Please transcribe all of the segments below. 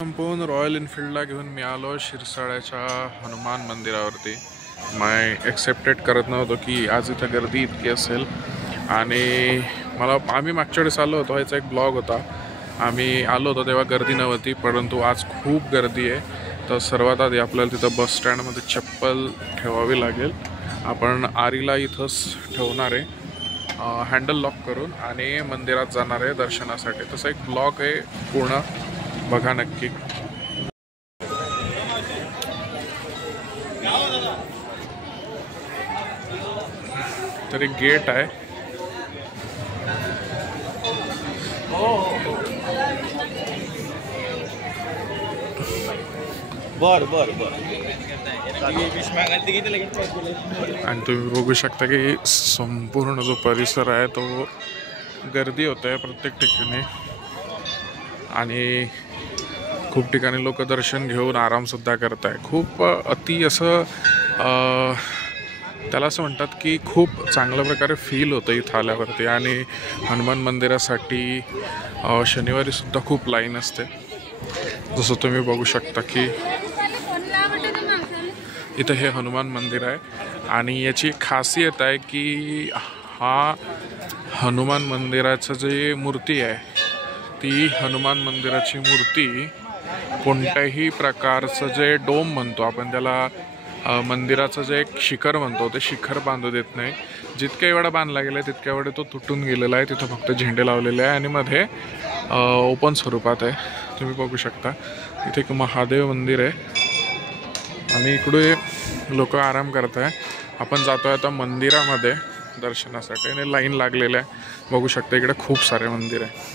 संपूर्ण रॉयल एनफील्डला घेऊन मी आलो शिरसाळ्याच्या हनुमान मंदिरावरती. माय एक्सेप्टेड करत नव्हतो की आज इथं गर्दी इतकी असेल. आणि आम्ही मागच्या वेळेस आलो होतो, ह्याचा एक ब्लॉग होता. आम्ही आलो होतो तेव्हा गर्दी नव्हती, परंतु आज खूप गर्दी आहे. तर सर्वात आधी आपल्याला तिथं बस स्टँडमध्ये चप्पल ठेवावी लागेल. आपण आरीला इथंच ठेवणार आहे, हँडल लॉक करून, आणि मंदिरात जाणार आहे दर्शनासाठी. तसा एक ब्लॉग आहे पूर्ण, बघा नक्की. तर एक गेट आहे. आणि तुम्ही बघू शकता की संपूर्ण जो परिसर आहे तो गर्दी होत आहे प्रत्येक ठिकाणी. आणि खूप ठिकाणी लोक दर्शन घेऊन आरामसुद्धा करत आहे. खूप अति असं त्याला असं म्हणतात की खूप चांगल्या प्रकारे फील होतं इथं आल्यावरती. आणि हनुमान मंदिरासाठी शनिवारीसुद्धा खूप लाईन असते, जसं तुम्ही बघू शकता की इथं हे हनुमान मंदिर आहे. आणि याची खासियत आहे की हा हनुमान मंदिराचं जे मूर्ती आहे, ती हनुमान मंदिराची मूर्ती कोणत्याही प्रकारचं जे डोम म्हणतो आपण त्याला, मंदिराचं जे एक शिखर म्हणतो, ते शिखर बांधू देत नाही. जितक्या वेळा बांधला गेला आहे तितक्या वेळा तो तुटून गेलेला आहे. तिथं फक्त झेंडे लावलेले आहे आणि मध्ये ओपन स्वरूपात आहे. तुम्ही बघू शकता इथे एक महादेव मंदिर आहे आणि इकडे लोक आराम करत आहे. आपण जातो आहे आता मंदिरामध्ये दर्शनासाठी आणि लाईन लागलेलं आहे. बघू शकता इकडे खूप सारे मंदिर आहे.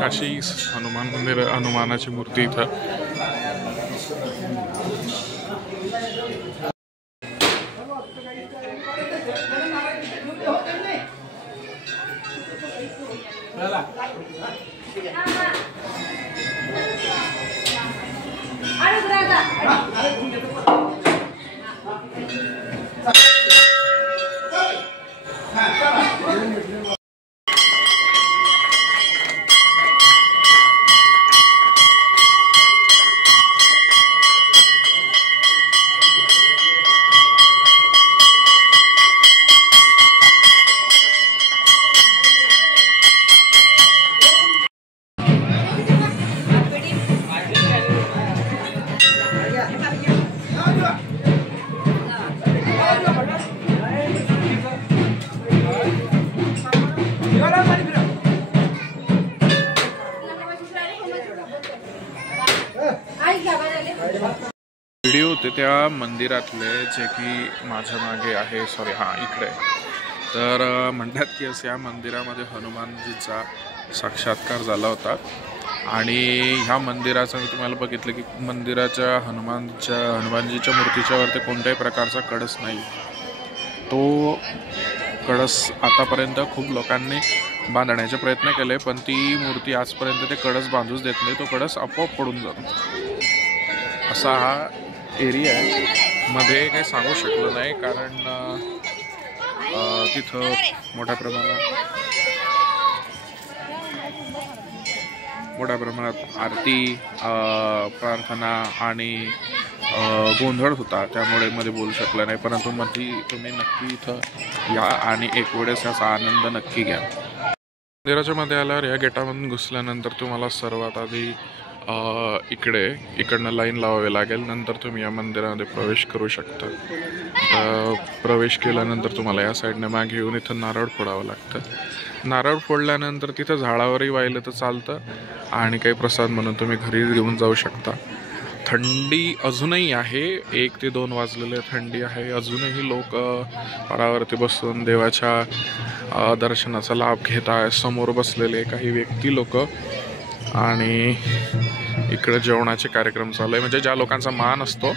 काशी हनुमान मंदिर, हनुमानाची मूर्ती इथं. व्हिडिओ होते त्या मंदिरातले, जे की माझ्या मागे आहे, सॉरी हां इकडे. तर म्हणतात की असं या मंदिरामध्ये हनुमानजीचा साक्षात्कार झाला होता. आणि ह्या मंदिराचं मी तुम्हाला बघितलं की मंदिराच्या हनुमानजीच्या मूर्तीच्या वरती कोणत्याही प्रकारचा कळस नाही. तो कळस आतापर्यंत खूप लोकांनी बांधण्याचे प्रयत्न केले, पण ती मूर्ती आजपर्यंत ते कळस बांधूच देत नाही. तो कळस आपोआप पडून जातो. असा हा एरिया आहे. मध्ये काही सांगू शकलो नाही कारण तिथं मोठ्या प्रमाणात आरती, प्रार्थना आणि गोंधळ होता, त्यामुळे मध्ये बोलू शकलं नाही. परंतु मध्ये तुम्ही नक्की इथं या आणि एक वेळेस याचा आनंद नक्की घ्या. मंदिराच्या मध्ये आल्यावर या गेटामधून घुसल्यानंतर तुम्हाला सर्वात आधी इकडनं लाईन लावावी लागेल. नंतर तुम्ही या मंदिरामध्ये प्रवेश करू शकता. प्रवेश केल्यानंतर तुम्हाला या साईडने मागे येऊन इथं नारळ फोडावं लागतं. नारळ फोडल्यानंतर तिथं झाडावरही वाहिलं तर चालतं आणि काही प्रसाद म्हणून तुम्ही घरी घेऊन जाऊ शकता. थंडी अजूनही आहे, 1 ते 2 वाजलेले थंडी आहे. अजूनही लोक पडावरती बसून देवाच्या दर्शनाचा लाभ घेत आहे. समोर बसलेले काही व्यक्ती लोक. आणि इकडे जेवणाचे कार्यक्रम चालू आहे, म्हणजे ज्या लोकांचा मान असतो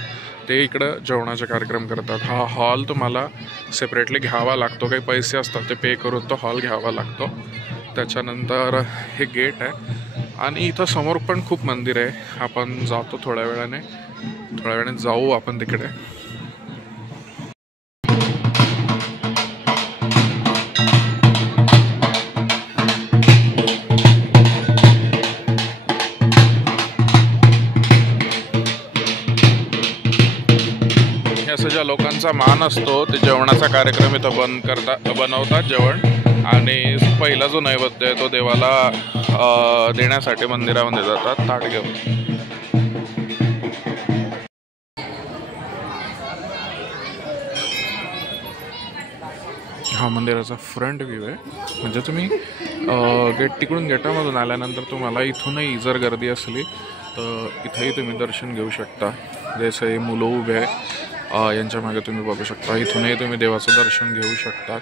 ते इकडं जेवणाचे कार्यक्रम करतात. हा हॉल तुम्हाला सेपरेटली घ्यावा लागतो, काही पैसे असतात ते पे करून तो हॉल घ्यावा लागतो. त्याच्यानंतर हे गेट आहे आणि इथं समोर पण खूप मंदिर आहे. आपण जातो थोड्या वेळाने जाऊ आपण तिकडे. असं ज्या लोकांचा मान असतो ते जेवणाचा कार्यक्रम इथं बनवतात जेवण, आणि पहिला जो नैवेद्य आहे तो देवाला देण्यासाठी मंदिरामध्ये जातात ताट घेऊन. हा मंदिराचा फ्रंट व्ह्यू आहे. म्हणजे तुम्ही तिकडून गेटामधून आल्यानंतर तुम्हाला इथूनही जर गर्दी असली तर इथंही तुम्ही दर्शन घेऊ शकता. जसे मुलं उभे आहे यांच्या मागे तुम्ही बघू शकता. इथूनही तुम्ही देवाचं दर्शन घेऊ शकता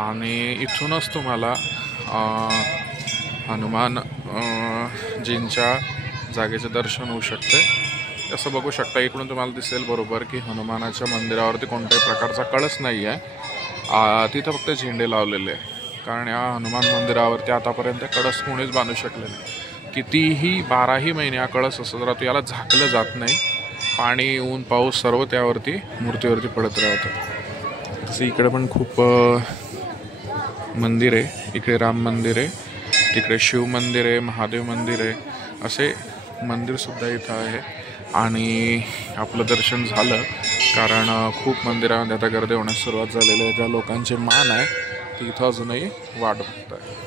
आणि इथूनच तुम्हाला हनुमान जींच्या जागेचे दर्शन होऊ शकते. असं बघू शकता इकडून तुम्हाला दिसेल बरोबर की हनुमानाच्या मंदिरावरती कोणत्याही प्रकारचा कळस नाही आहे. तिथं फक्त झेंडे लावलेले आहे, कारण या हनुमान मंदिरावरती आतापर्यंत कळस कोणीच बांधू शकले नाही. कितीही 12ही महिने हा कळस असं राहतो, याला झाकलं जात नाही. पाणी ऊन पाऊस सर्व त्यावरती मूर्तीवरती पडत राहतं. तसं इकडे पण खूप मंदिर आहे. इकडे राम मंदिर आहे, तिकडे शिव मंदिर आहे, महादेव मंदिर आहे, असे मंदिरसुद्धा इथं आहे. आणि आपलं दर्शन झालं, कारण खूप मंदिरामध्ये आता गर्दी होण्यास सुरुवात झालेली आहे. ज्या लोकांचे मान आहे ते इथं अजूनही वाट बघत आहे.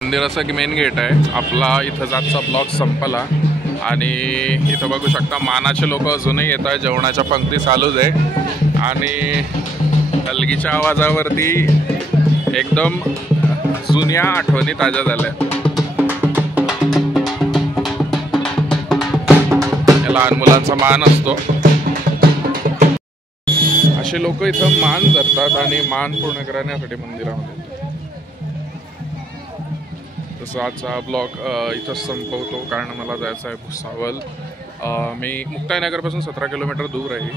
मंदिराचा मेन गेट आहे आपला. इथं जातचा ब्लॉक संपला आणि इथं बघू शकता मानाचे लोक अजूनही येत आहे. जेवणाच्या पंक्ती चालूच आहे आणि हलगीच्या आवाजावरती एकदम जुन्या आठवणी ताज्या झाल्या. लहान मुलांचा मान असतो, असे लोक इथं मान धरतात आणि मान पूर्ण करण्यासाठी मंदिरामध्ये. तसं आजचा ब्लॉग इथंच संपवतो, कारण मला जायचं आहे भुसावळ. मी मुक्ताईनगरपासून 17 किलोमीटर दूर आहे.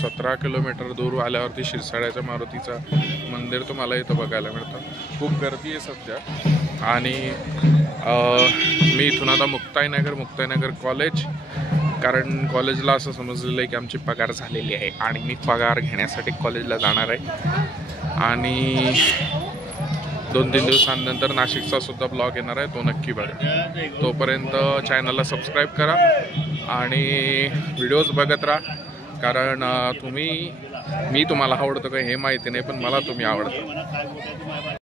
17 किलोमीटर दूर आल्यावरती शिरसाळ्याच्या मारुतीचं मंदिर तुम्हाला इथं बघायला मिळतं. खूप गर्दी आहे सध्या. आणि मी इथून आता मुक्ताईनगर कॉलेज, कारण कॉलेजला असं समजलेलं आहे की आमची पगार झालेली आहे आणि मी पगार घेण्यासाठी कॉलेजला जाणार आहे. आणि 2-3 दिवसांनंतर नाशिकचा सुद्धा ब्लॉग येणार आहे, तो नक्की बघा. तोपर्यंत चॅनलला सबस्क्राईब करा आणि व्हिडिओज बघत राहा, कारण मी तुम्हाला आवडतो का हे माहिती नाही, पण मला तुम्ही आवडता.